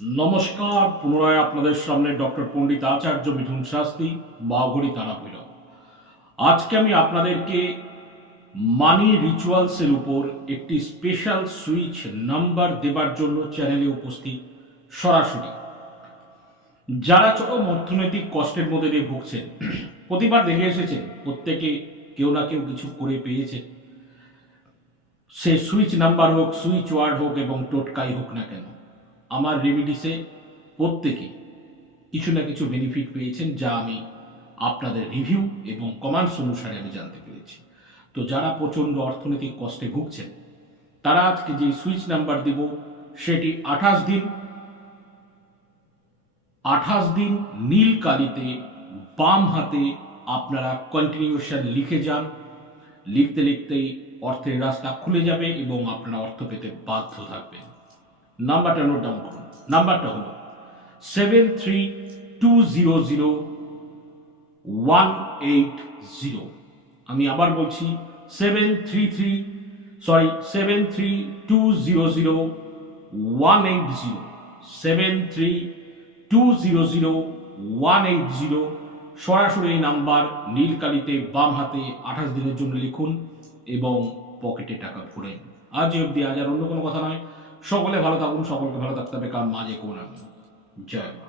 নমস্কার, পুনরায় আপনাদের সামনে ডক্টর পণ্ডিত আচার্য মিঠুন বাঘরি তারা ভৈরব আজকে আমি আপনাদেরকে মানি রিচুয়ালসের উপর একটি স্পেশাল সুইচ নাম্বার দেবার জন্য চ্যানেলে উপস্থিত সরাসরি। যারা চরম অর্থনৈতিক কষ্টের মধ্যে দিয়ে ভুগছেন, প্রতিবার দেখে এসেছেন, প্রত্যেকে কেউ না কেউ কিছু করে পেয়েছে। সে সুইচ নাম্বার হোক, সুইচ ওয়ার্ড হোক এবং টোটকাই হোক না কেন। আমার রেমিডিসে প্রত্যেকে কিছু না কিছু বেনিফিট পেয়েছেন যা আমি আপনাদের রিভিউ এবং কমান্ডস অনুসারে আমি জানতে পেরেছি। তো যারা প্রচণ্ড অর্থনৈতিক কষ্টে ভুগছেন, তারা আজকে যে সুইচ নাম্বার দেব, সেটি আঠাশ দিন আঠাশ দিন নীল কালিতে বাম হাতে আপনারা কন্টিনিউশন লিখে যান। লিখতে লিখতেই অর্থের রাস্তা খুলে যাবে এবং আপনারা অর্থ পেতে বাধ্য থাকবেন। নাম্বারটা নোট ডাউন করুন নাম্বারটা হলো seven three two zero zero one eight zero আমি আবার বলছি seven three three sorry seven three two zero zero one eight zero seven three two zero zero one eight zero সরাসরি এই নাম্বার নীলকালিতে বাম হাতে আঠাশ দিনের জন্য লিখুন এবং পকেটে টাকা ভরে। আজ অবধি আজ আর অন্য কোনো কথা নয়। সকলে ভালো থাকুন সকলকে ভালো থাকতে হবে কারণ মাঝে কোন আমি জয় মা